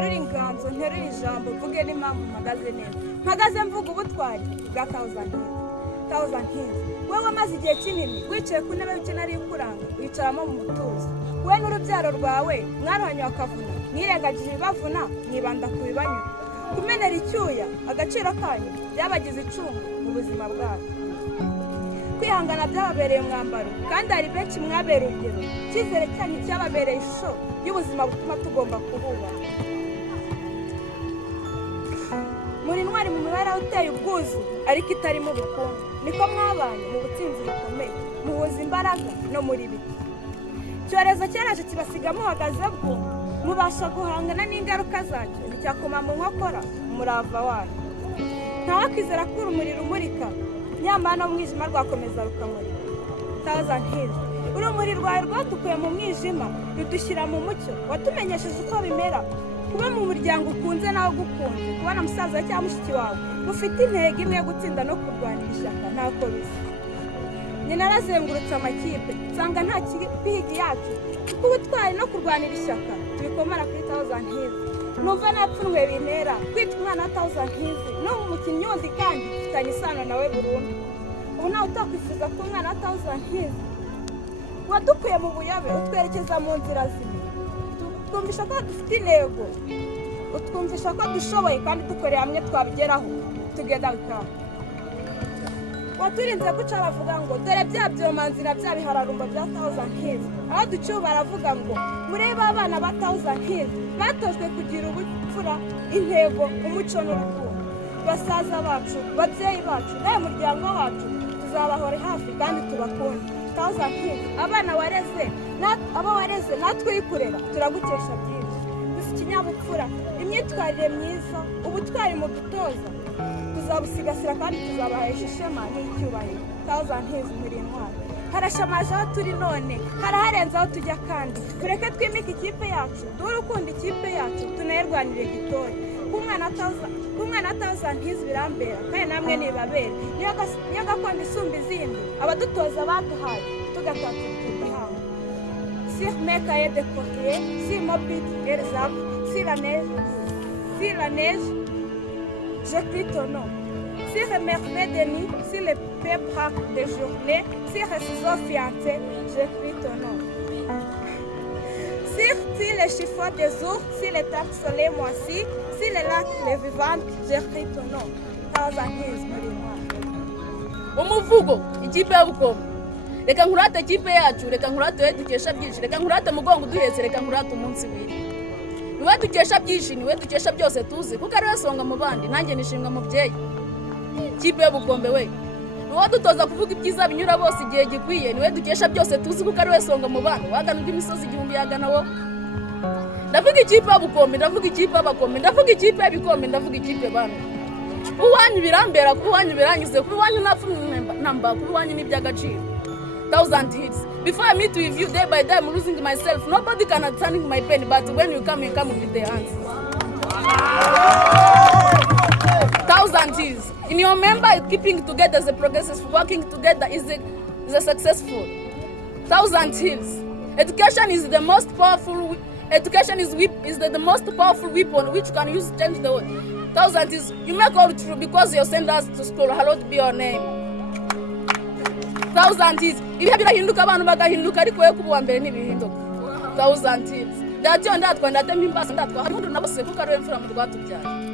nterura inganzo nterura ijambo mvuge n'impamvu mpagaze neza mpagaze mvuga ubutwari bwa 1000 Hills. Wowe wamaze igihe kinini wicaye ku ntebe y'ikina ari ikuranga wicaramo mu mutuzo wowe n'urubyaro rwawe mwarahanye bakavuna mwirengagije ibibavuna mwibanda ku bibanyura kumenera icyuya agaciro kanyu byabagize icungu mu buzima bwacu kwihangana byababereye umwambaro kandi hari benshi mwabera urugero icyizere cyanyu cyababereye ishusho y'ubuzima butuma tugomba kububaha muri ntwari mu mibare uteye ubwuzu ariko itarimo ubukungu niko mwabanye mu butsinzi bukomeye muhuza imbaraga no muri biti icyorezo cyaraje kibasiga muhagaze bwo mubasha guhangana n'ingaruka zacyo nticyakoma mu nkokora umurava wayo ntawakwizera ko urumuri rumurika nyamara n'umwijima rwakomeza rukamurika 1000 Hills urumuri rwawe rwadukuye mu mwijima rudushyira mu mucyo watumenyesheje uko bimera kuba mu muryango ukunze nawe gukunze kubona musaza cyangwa mushiki wawe mufite intego imwe yo gutsinda no kurwanira ishyaka ntako bisa nyina arazengurutse amakipe nsanga nta kibigi yacu kuko ubutwari no kurwanira ishyaka tubikomara kuri 1000 Hills numva napfunwe bintera kwita umwana wa 1000 Hills no mu mukinnyi wundi kandi ufitanye isano nawe burundu ubu nawe utakwifuza ko umwana wa 1000 Hills wadukuye mu buyobe utwerekeza mu nzira zimwe twumvisha ko dufite intego utwumvisha ko dushoboye kandi dukoreye hamwe twabigeraho tugenda bikaba waturinze guca bavuga ngo dore bya byomanzira bya bihararumba bya 1000 Hills aho duciye baravuga ngo murebe abana ba 1000 Hills batojwe kugira ubupfura intego umuco n'urukundo basaza bacu babyeyi bacu nawe muryango wacu tuzabahora hafi kandi tubakunde 1000 Hills abana wareze abo wareze natwe ikorera turagukesha byinshi gusa ikinyabupfura imyitwarire myiza ubutwari mu dutoza tuzabusigasira kandi tuzabahesha ishema n'icyubahiro 1000 Hills muri intwari harashamaje aho turi none haraharenze aho tujya kandi tureke twimike ikipe yacu duhe urukundo ikipe yacu tunayirwanire gitoya umwana 1000 Hills birambera kandi namwe nibabere niyo gakondo isumba izindi abadutoza baduhaye tugatatira igihango sur mes cahiers de courrier, sur mon but Hills Rugby, sur la neige, j'écris ton nom. Sur les merveilles de nuit, sur les pépras de journée, sur les ciseaux fiancés, j'écris ton nom. Sur les chiffons des jours, sur les tables soleil moisi, sur les lacs les vivantes, j'écris ton nom. 1000 Hills muri ntwari. Umuvugo ikipe y'Abukoma. Reka nkurate ikipe yacu, reka nkurate we dukesha byinshi, reka nkurate mugongo duhetse, reka nkurate umunsi wiri. Niwe dukesha byinshi, niwe dukesha byose tuzi, kuko ari we songa mu bandi, nanjye nishimwa mubyeyi. Ikipe y'Ubukombe we. Niwe dutoza kuvuga ibyiza binyura bose igihe gikwiye, niwe dukesha byose tuzi, kuko ari we songa mu bandi, wagana imisozi igihumbi yagana wo. Ndavuga ikipe y'Ubukombe, ndavuga ikipe y'Abakombe, ndavuga ikipe y'Abikombe, ndavuga ikipe bana. Kuwanyu birambera, kuwanyu biranyuze, kuwanyu namba, kuwanyu n'ibyagaciro. 1000 Hills. Before I meet with you day by day, I'm losing myself. Nobody can understand my pain, but when you come with the hands. 1000 Hills. In your member, keeping together is a progressive, working together is a successful. 1000 Hills. Education is the most powerful. Education is the most powerful weapon which can use to change the world. 1000 Hills. You make all true because you send us to school. Hallowed be your name. 1000 Hills. Ibihe birahinduka abantu bagahinduka ariko we kuba mbere nibihinduka. 1000 Hills. Dati onda twanda temba mbasa ndatwa hari umuntu nabose kuko ari mfura mu rwatubyara.